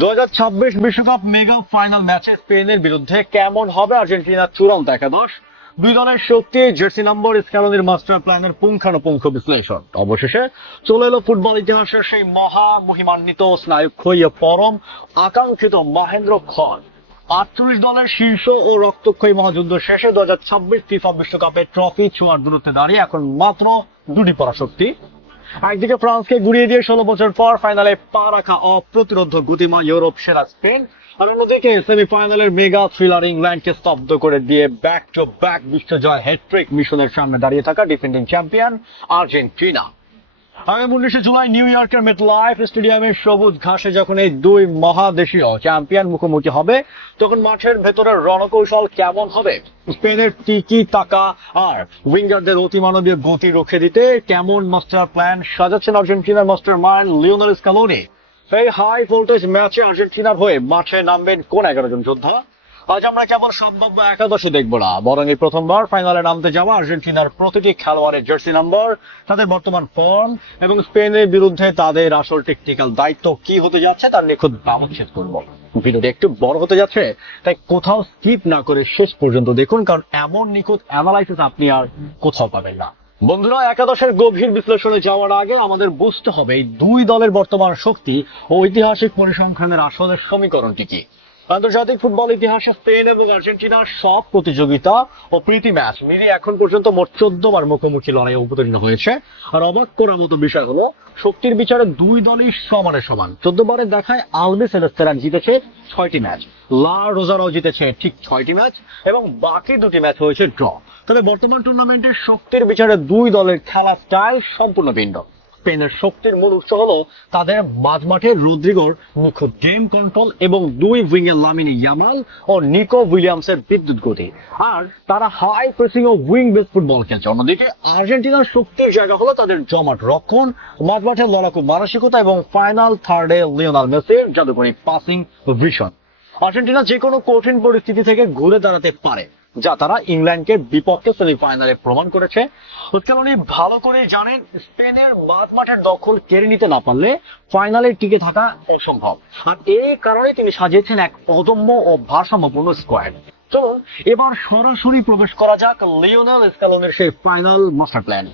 2026 বিশ্বকাপ mega final ম্যাচে স্পেনের বিরুদ্ধে কেমন হবে আর্জেন্টিনার চূড়ান্ত একাদশ, দুই দলের শক্তি, জার্সি নম্বর, স্ক্যালোনির মাস্টার প্ল্যানের পুঙ্খানুপুঙ্খ বিশ্লেষণ। অবশেষে চলে এলো ফুটবল ইতিহাসের সেই মহিমান্বিত স্নায়ুক্ষয়ী পরম আকাঙ্ক্ষিত মহেন্দ্রক্ষণ। 48 দলের শীর্ষ ও রক্তক্ষয়ী মহাযুদ্ধ শেষে 2026 ফিফা বিশ্বকাপের ট্রফি ছোঁয়ার দূরত্বে দাঁড়িয়ে এখন মাত্র দুটি পরাশক্তি। একদিকে ফ্রান্সকে গুড়িয়ে দিয়ে 16 বছর পর ফাইনালে পা রাখা অপ্রতিরোধ গতিময় ইউরোপ সেরা স্পেন, আর অন্যদিকে সেমিফাইনালের মেগা থ্রিলার ইংল্যান্ডকে স্তব্ধ করে দিয়ে ব্যাক টু ব্যাক বিশ্বজয় হ্যাট্রিক মিশনের সামনে দাঁড়িয়ে থাকা ডিফেন্ডিং চ্যাম্পিয়ন আর্জেন্টিনা। আগামী 19 জুলাই নিউ ইয়র্কের মেটলাইফ স্টেডিয়ামের সবুজ ঘাসে যখন এই দুই মহাদেশীয় চ্যাম্পিয়ন মুখোমুখি হবে, তখন মাঠের ভেতরের রণকৌশল কেমন হবে, স্পেনের টিকি টাকা আর উইঙ্গারদের অতিমানবীয় গতি রুখে দিতে কেমন মাস্টার প্ল্যান সাজাচ্ছেন আর্জেন্টিনার মাস্টার মাইন্ড লিওনেল স্ক্যালোনি। এই হাই ভোল্টেজ ম্যাচে আর্জেন্টিনার হয়ে মাঠে নামবেন কোন 11 জন যোদ্ধা? আজ আমরা কেবল সম্ভাব্য একাদশে দেখব না, বরং এই প্রথমবার ফাইনালে নামতে যাওয়া আর্জেন্টিনার প্রতিটি খেলোয়াড়ের জার্সি নাম্বার, তাদের বর্তমান ফর্ম এবং স্পেনের বিরুদ্ধে তাদের আসল টেকনিক্যাল দায়িত্ব কি হতে যাচ্ছে তার নিখুঁত ব্যবচ্ছেদ করব। ভিডিওটি একটু বড় হতে যাচ্ছে, তাই কোথাও স্কিপ না করে শেষ পর্যন্ত দেখুন, কারণ এমন নিখুঁত অ্যানালাইসিস আপনি আর কোথাও পাবেন না। বন্ধুরা, একাদশের গভীর বিশ্লেষণে যাওয়ার আগে আমাদের বুঝতে হবে এই দুই দলের বর্তমান শক্তি ও ঐতিহাসিক পরিসংখ্যানের আসলে সমীকরণটি কি। আন্তর্জাতিক ফুটবল ইতিহাসে স্পেন এবং আর্জেন্টিনার সব প্রতিযোগিতা ও প্রীতি ম্যাচ মিলিয়ে এখন পর্যন্ত মোট 14 বার মুখোমুখি লড়াই অবতীর্ণ হয়েছে। আর অবাক করার মতো বিষয় হলো, শক্তির বিচারে দুই দলই সমানে সমান। 14 বারের দেখায় আলবি সেলেস্তেরা জিতেছে 6টি ম্যাচ, লা রোজারাও জিতেছে ঠিক 6টি ম্যাচ এবং বাকি দুটি ম্যাচ হয়েছে ড্র। তবে বর্তমান টুর্নামেন্টের শক্তির বিচারে দুই দলের খেলা স্টাইল সম্পূর্ণ ভিন্ন। স্পেনের শক্তির মূল উৎস হলো তাদের মাঝমাঠে রদ্রিগোর নিখুঁত গেম কন্ট্রোল এবং দুই উইঙ্গে লামিনে ইয়ামাল ও নিকো উইলিয়ামসের বিদ্যুৎ গতি, আর তারা হাই প্রেসিং ও উইং বেস ফুটবল খেলছে। অন্যদিকে আর্জেন্টিনার শক্তির জায়গা হলো তাদের জমাট রক্ষণ, মাঝমাঠে লড়াকু মানসিকতা এবং ফাইনাল থার্ডে লিওনেল মেসির জাদুকরী পাসিং ভিশন। আর্জেন্টিনা যে কোনো কঠিন পরিস্থিতি থেকে ঘুরে দাঁড়াতে পারে, যা তারা ইংল্যান্ডকে বিপক্ষে সেমিফাইনালে প্রমাণ করেছে। স্ক্যালোনি ভালো করে জানেন স্পেনের মাঠের দখল কেড়ে নিতে না পারলে ফাইনালে টিকে থাকা অসম্ভব, আর এই কারণে তিনি সাজিয়েছেন এক অদম্য ও ভারসাম্যপূর্ণ স্কোয়াড। চলুন এবার সরাসরি প্রবেশ করা যাক লিওনেল স্ক্যালোনির সেই ফাইনাল মাস্টার প্ল্যান।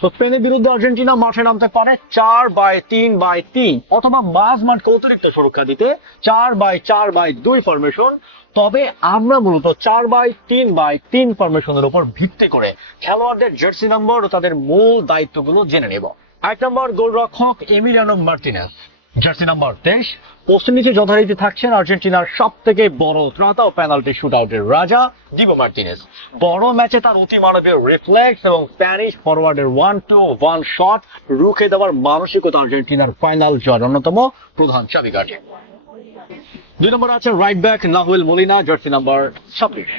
তো স্পেনের বিরুদ্ধে আর্জেন্টিনা মাঠে নামতে পারে 4-3-3 অথবা মাঝ মাঠকে অতিরিক্ত সুরক্ষা দিতে 4-4-2 ফরমেশন। তবে আমরা মূলত 4-3-3 ফরমেশনের উপর ভিত্তি করে খেলোয়াড়দের জার্সি নম্বর ও তাদের মূল দায়িত্বগুলো জেনে নেব। 1 নম্বর গোলরক্ষক এমিলিয়ানো মার্টিনেজ, জার্সি নাম্বার 23। পোস্টের নিচে যথারীতি থাকছেন আর্জেন্টিনার সব থেকে বড় ত্রাতা ও পেনাল্টি শুটআউটের রাজা দিবো মার্টিনেজ। বড় ম্যাচে তার অতিমানবীয় রিফ্লেক্স এবং স্প্যানিশ ফরওয়ার্ডের 1-2-1 শট রুখে দেওয়ার মানসিকতা আর্জেন্টিনার ফাইনাল জয়ের অন্যতম প্রধান চাবিকাঠি। 2 নম্বর আছে right back Nahuel Molina, jersey number 26।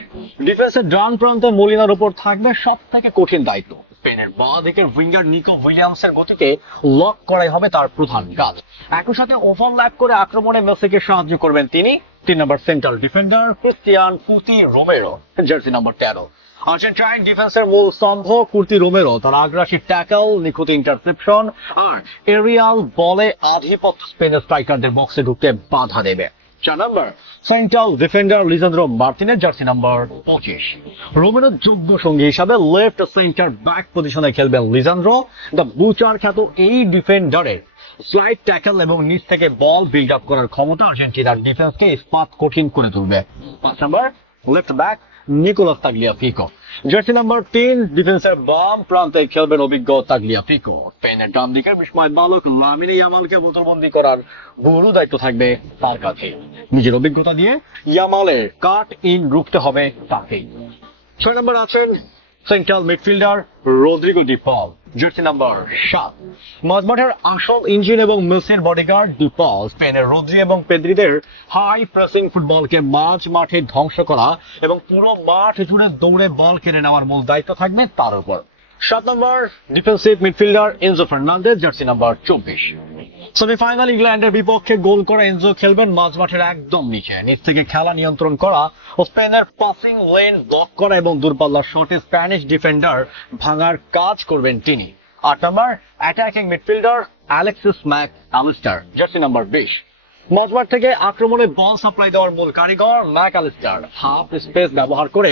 ডিফেন্সের ডান প্রান্তে মোলিনার উপর থাকবে সব থেকে কঠিন দায়িত্ব। স্পেনের বাঁ দিকের উইঙ্গার নিকো উইলিয়ামসের গতিকে লক করাই হবে তার প্রধান কাজ। একই সাথে ওভারল্যাপ করে আক্রমণে মেসিকে সাহায্য করবেন তিনি। 3 number central defender Cristian Cuti Romero, jersey number 13। Argentine ডিফেন্সের মূল স্তম্ভ কুর্তি রোমেরো তার আগ্রাসী ট্যাকল, নিখুঁত ইন্টারসেপশন আর এরিয়াল বলে আধিপত্য স্পেনের স্ট্রাইকারদের বক্সে ঢুকতে বাধা দেবে। 4 number central defender Lisandro Martinez, jersey number 25। রোমেরোর যোগ্য সঙ্গী হিসাবে লেফট সেন্টার ব্যাক পজিশনে খেলবেন লিজান্দ্রো। দ্য বুচার খ্যাত এই ডিফেন্ডারের স্লাইড ট্যাকল এবং নিচ থেকে বল বিল্ড আপ করার ক্ষমতা আর্জেন্টিনার ডিফেন্সকে ইস্পাত কঠিন করে তুলবে। 5 number left back Nicolas Tagliafico, jersey number 3। ডিফেন্সের বাম প্রান্তে খেলবেন অভিজ্ঞ তাগলিয়াফিকো। স্পেনের ডান দিকের বিস্ময় বালক লামিনে ইয়ামালকে বোতলবন্দি করার গুরু দায়িত্ব থাকবে তার কাছে। নিজের অভিজ্ঞতা দিয়ে ইয়ামালের কাট ইন রুখতে হবে তাকেই। 6 নম্বর আছেন সেন্ট্রাল মিডফিল্ডার রদ্রিগো ডি পল, জার্সি নাম্বার 7। মাঝমাঠের আসল ইঞ্জিন এবং মেসির বডিগার্ড ডি পল স্পেনের রদ্রি এবং পেদ্রিদের হাই প্রেসিং ফুটবলকে মাঝ মাঠে ধ্বংস করা এবং পুরো মাঠ জুড়ে দৌড়ে বল কেড়ে নেওয়ার মূল দায়িত্ব থাকবে তার উপর। 7 number defensive midfielder Enzo Fernandez, jersey number 24। Semifinal ইংল্যান্ডের বিপক্ষে গোল করা এনজো খেলবেন মাঝমাঠের একদম নিচে। নিচ থেকে খেলা নিয়ন্ত্রণ করা ও স্পেনের পাসিং লেন ব্লক করা এবং দূরপাল্লার শটে স্প্যানিশ ডিফেন্ডার ভাঙার কাজ করবেন তিনি। 8 number attacking midfielder Alexis Mac Allister, jersey number 20। মাঝমাঠ থেকে আক্রমণে বল সাপ্লাই দেওয়ার মূল কারিগর ম্যাকঅ্যালিস্টার হাফ স্পেস ব্যবহার করে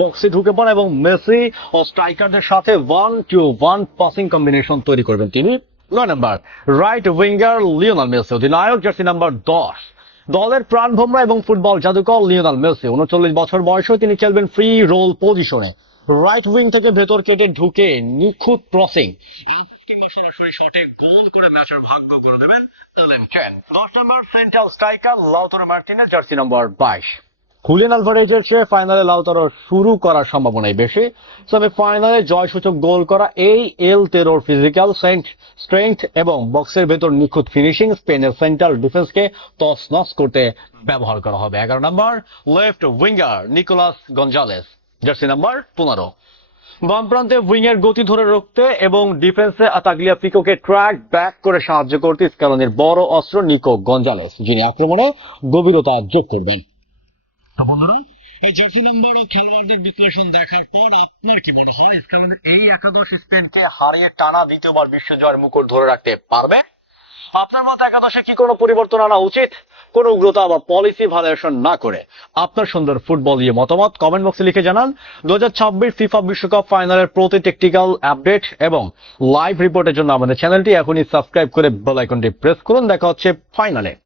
বক্সে ঢুকে পড়ে এবং মেসি ও স্ট্রাইকারদের সাথে 1-2-1 পাসিং কম্বিনেশন তৈরি করবেন তিনি। 9 নম্বর রাইট উইঙ্গার লিওনেল মেসি, অধিনায়ক, জার্সি নাম্বার 10। দলের প্রাণভোমরা এবং ফুটবল জাদুকর লিওনেল মেসি 39 বছর বয়সেও তিনি খেলবেন ফ্রি রোল পজিশনে। রাইট উইং থেকে ভেতর কেটে ঢুকে নিখুঁত ক্রসিং কিংবা সরাসরি শটে গোল করে ম্যাচের ভাগ্য করে দেবেন এলেন কেন। 10 number central striker Lautaro Martinez, jersey number 22। Julian আলভারেজের চেয়ে ফাইনালে লাউতারো শুরু করার সম্ভাবনাই বেশি। সেমিফাইনালে জয়সূচক গোল করা এই এল তেরোর ফিজিক্যাল স্ট্রেংথ এবং বক্সের ভেতর নিখুঁত ফিনিশিং স্পেনের সেন্ট্রাল ডিফেন্সকে তছনছ করতে ব্যবহার করা হবে। 11 number left winger Nicolas Gonzalez, jersey number 15। বাম প্রান্তে উইং এর গতি ধরে রাখতে এবং ডিফেন্সে তাগলিয়াফিকোকে ট্র্যাক ব্যাক করে সাহায্য করতে স্ক্যালোনির বড় অস্ত্র নিকো গঞ্জালেস, যিনি আক্রমণে গভীরতা যোগ করবেন। বন্ধুরা, এই জার্সি নাম্বার ও খেলোয়াড়দের বিশ্লেষণ দেখার পর আপনার কি মনে হয় স্ক্যালোনির এই একাদশ স্পেনকে হারিয়ে টানা দ্বিতীয়বার বিশ্বজয়ের মুকুট ধরে রাখতে পারবে? আপনার মতে একাদশে কি কোনো পরিবর্তন আনা উচিত? কোন উগ্রতা বা পলিসি ভায়োলেশন না করে আপনার সুন্দর ফুটবল নিয়ে মতামত কমেন্ট বক্সে লিখে জানান। 2026 ফিফা বিশ্বকাপ ফাইনালের প্রতি টেকনিক্যাল আপডেট এবং লাইভ রিপোর্টের জন্য আমাদের চ্যানেলটি এখনই সাবস্ক্রাইব করে বেল আইকনটি প্রেস করুন। দেখা হচ্ছে ফাইনালে।